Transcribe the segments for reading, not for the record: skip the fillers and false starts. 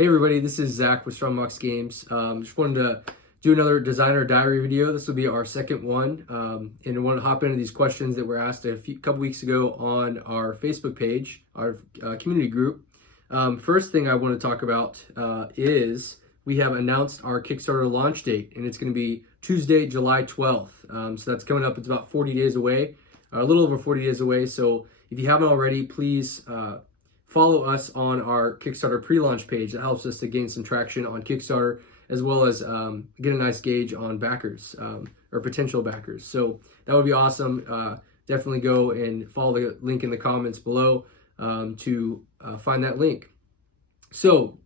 Hey everybody, this is Zach with Strongbox Games. Just wanted to do another designer diary video. This will be our second one, and I want to hop into these questions that were asked a couple weeks ago on our Facebook page, our community group. First thing I want to talk about is we have announced our Kickstarter launch date, and it's going to be Tuesday, July 12th. So that's coming up. It's about 40 days away, a little over 40 days away. So if you haven't already, please follow us on our Kickstarter pre-launch page. That helps us to gain some traction on Kickstarter, as well as get a nice gauge on backers or potential backers. So that would be awesome. Definitely go and follow the link in the comments below to find that link. So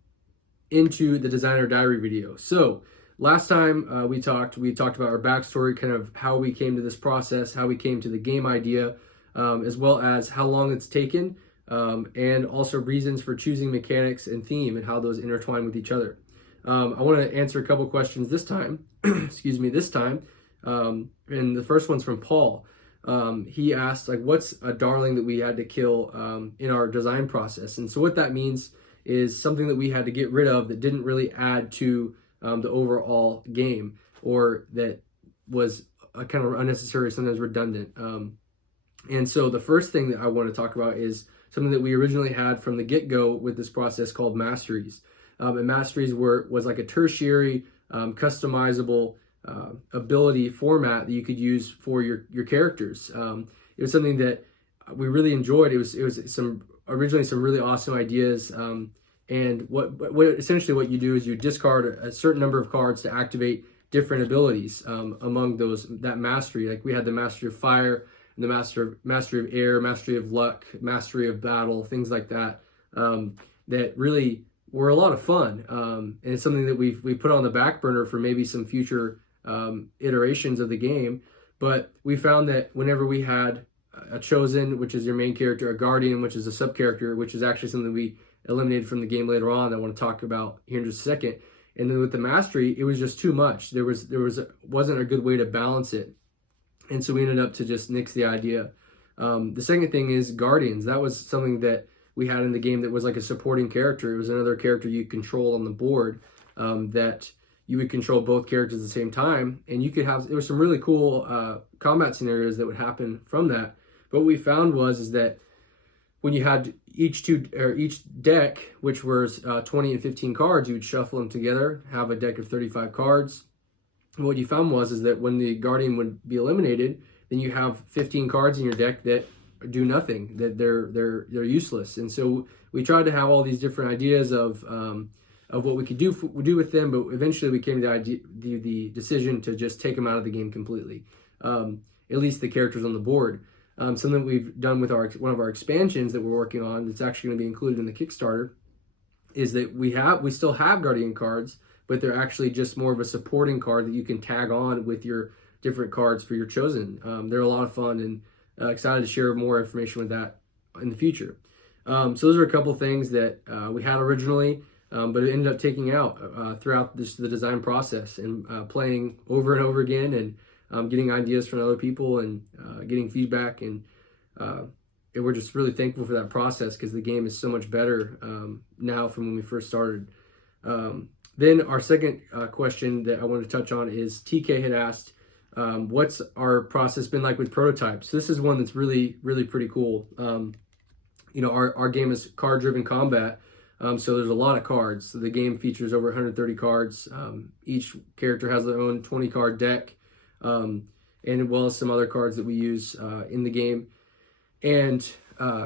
into the designer diary video. So last time we talked about our backstory, kind of how we came to this process, how we came to the game idea, as well as how long it's taken, and also reasons for choosing mechanics and theme and how those intertwine with each other. I want to answer a couple questions this time. Excuse me, this time. And the first one's from Paul. He asked, what's a darling that we had to kill in our design process? And so what that means is something that we had to get rid of that didn't really add to the overall game, or that was kind of unnecessary, sometimes redundant. And so the first thing that I want to talk about is something that we originally had from the get-go with this process called Masteries. And Masteries was like a tertiary, customizable ability format that you could use for your characters. It was something that we really enjoyed. It was originally some really awesome ideas. And what essentially what you do is you discard a certain number of cards to activate different abilities among that mastery. Like we had the Mastery of Fire, and the mastery of air, mastery of luck, mastery of battle, things like that, that really were a lot of fun. And it's something that we put on the back burner for maybe some future iterations of the game. But we found that whenever we had a chosen, which is your main character, a guardian, which is a sub character, which is actually something we eliminated from the game later on, I want to talk about here in just a second. And then with the mastery, it was just too much. There wasn't a good way to balance it. And so we ended up to just nix the idea. The second thing is guardians. That was something that we had in the game that was like a supporting character. It was another character you control on the board, that you would control both characters at the same time. And you could there was some really cool combat scenarios that would happen from that. But what we found is that when you had each deck, which was 20 and 15 cards, you would shuffle them together, have a deck of 35 cards. And what you found is that when the guardian would be eliminated, then you have 15 cards in your deck that do nothing, that they're useless. And so we tried to have all these different ideas of what we could do with them, but eventually we came to the decision to just take them out of the game completely, at least the characters on the board. Something that we've done with one of our expansions that we're working on, that's actually going to be included in the Kickstarter, is that we still have guardian cards, but they're actually just more of a supporting card that you can tag on with your different cards for your chosen. They're a lot of fun, and excited to share more information with that in the future. So those are a couple things that we had originally, but it ended up taking out throughout the design process, and playing over and over again, and getting ideas from other people, and getting feedback. And we're just really thankful for that process, because the game is so much better now from when we first started. Then our second question that I wanted to touch on is TK had asked, what's our process been like with prototypes? This is one that's really, really pretty cool. Our game is card-driven combat, so there's a lot of cards. So the game features over 130 cards. Each character has their own 20-card deck, and as well as some other cards that we use in the game. And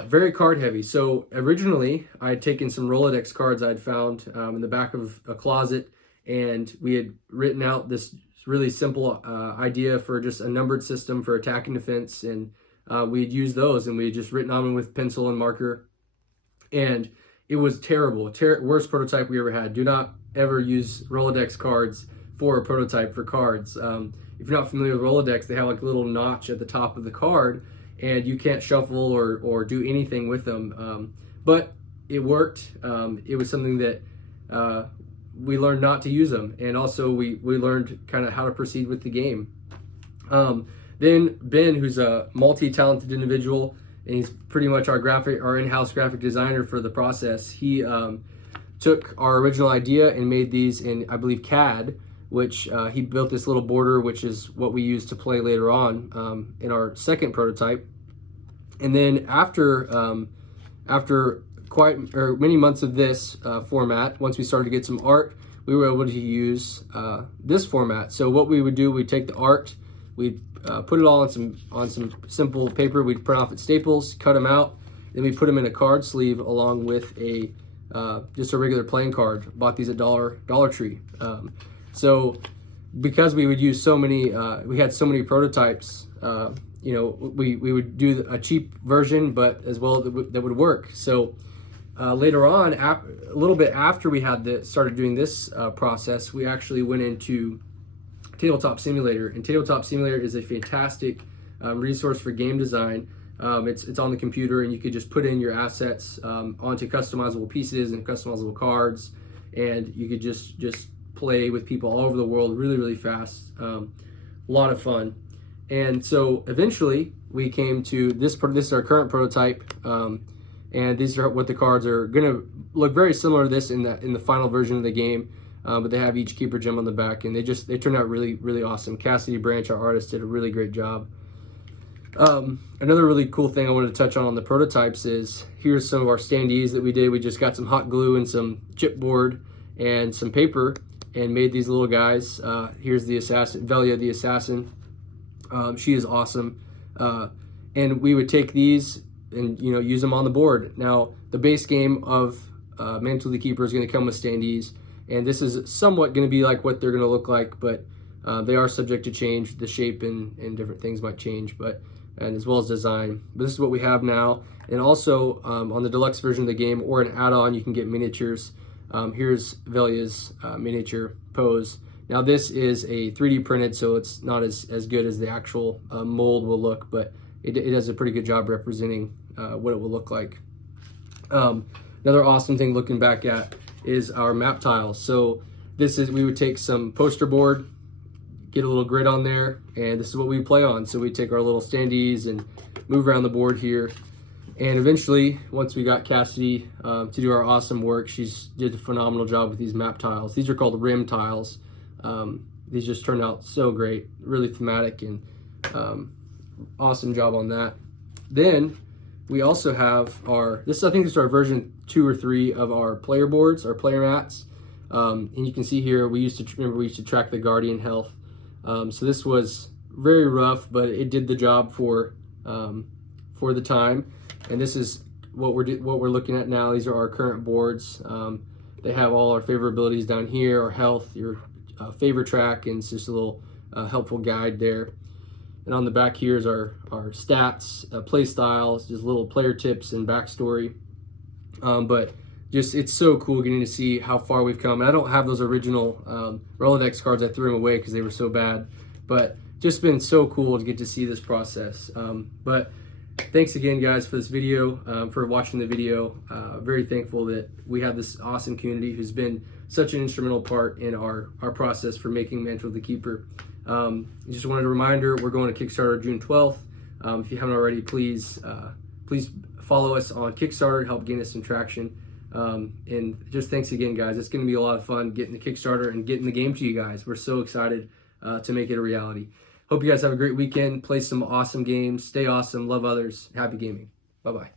very card heavy. So originally I had taken some Rolodex cards I'd found in the back of a closet, and we had written out this really simple idea for just a numbered system for attack and defense, and we had used those, and we had just written on them with pencil and marker, and it was terrible. Worst prototype we ever had. Do not ever use Rolodex cards for a prototype for cards. If you're not familiar with Rolodex, they have like a little notch at the top of the card, and you can't shuffle or do anything with them. But it worked. It was something that we learned not to use them, and also we learned kind of how to proceed with the game. Then Ben, who's a multi-talented individual, and he's pretty much our in-house graphic designer for the process. He took our original idea and made these in, I believe, CAD, which he built this little border, which is what we use to play later on in our second prototype. And then after many months of this format, once we started to get some art, we were able to use this format. So what we would do, we'd take the art, we'd put it all on some simple paper, we'd print off at Staples, cut them out, then we put them in a card sleeve along with a just a regular playing card. Bought these at Dollar Tree. So because we would use so many, we had so many prototypes, you know, we would do a cheap version, but as well that would work. So later on, a little bit after we had started doing this process, we actually went into Tabletop Simulator, and Tabletop Simulator is a fantastic resource for game design. It's on the computer, and you could just put in your assets onto customizable pieces and customizable cards, and you could just play with people all over the world really fast. A lot of fun. And so eventually we came to this is our current prototype, and these are what the cards are going to look very similar to this in the final version of the game. But they have each keeper gem on the back, and they turned out really awesome. Cassidy Branch, our artist, did a really great job. Another really cool thing I wanted to touch on the prototypes is here's some of our standees that we did. We just got some hot glue and some chipboard and some paper and made these little guys. Here's the assassin, Velia the assassin. She is awesome. And we would take these and use them on the board. Now the base game of Mantle of the Keeper is going to come with standees, and this is somewhat going to be like what they're going to look like, but they are subject to change. The shape and different things might change, and as well as design. But this is what we have now. And also on the deluxe version of the game or an add-on, you can get miniatures. Here's Velia's miniature pose. Now this is a 3D printed, so it's not as good as the actual mold will look, but it does a pretty good job representing what it will look like. Another awesome thing looking back at is our map tiles. So we would take some poster board, get a little grid on there, and this is what we play on. So we take our little standees and move around the board here. And eventually, once we got Cassidy to do our awesome work, she's did a phenomenal job with these map tiles. These are called rim tiles. These just turned out so great, really thematic, and awesome job on that. Then we also have this I think is our version 2 or 3 of our player boards, our player mats. And you can see here, we used to track the Guardian health. So this was very rough, but it did the job for the time. And this is what we're looking at now. These are our current boards. They have all our favorabilities down here, our health, your favor track, and it's just a little helpful guide there. And on the back here is our stats, play styles, just little player tips and backstory. But just it's so cool getting to see how far we've come. And I don't have those original Rolodex cards. I threw them away because they were so bad. But just been so cool to get to see this process. But thanks again, guys, for this video, for watching the video. Very thankful that we have this awesome community who's been such an instrumental part in our process for making Mantle of the Keeper. Just wanted a reminder, we're going to Kickstarter June 12th. If you haven't already, please follow us on Kickstarter, help gain us some traction. And just thanks again, guys. It's going to be a lot of fun getting the Kickstarter and getting the game to you guys. We're so excited to make it a reality. Hope you guys have a great weekend. Play some awesome games. Stay awesome. Love others. Happy gaming. Bye-bye.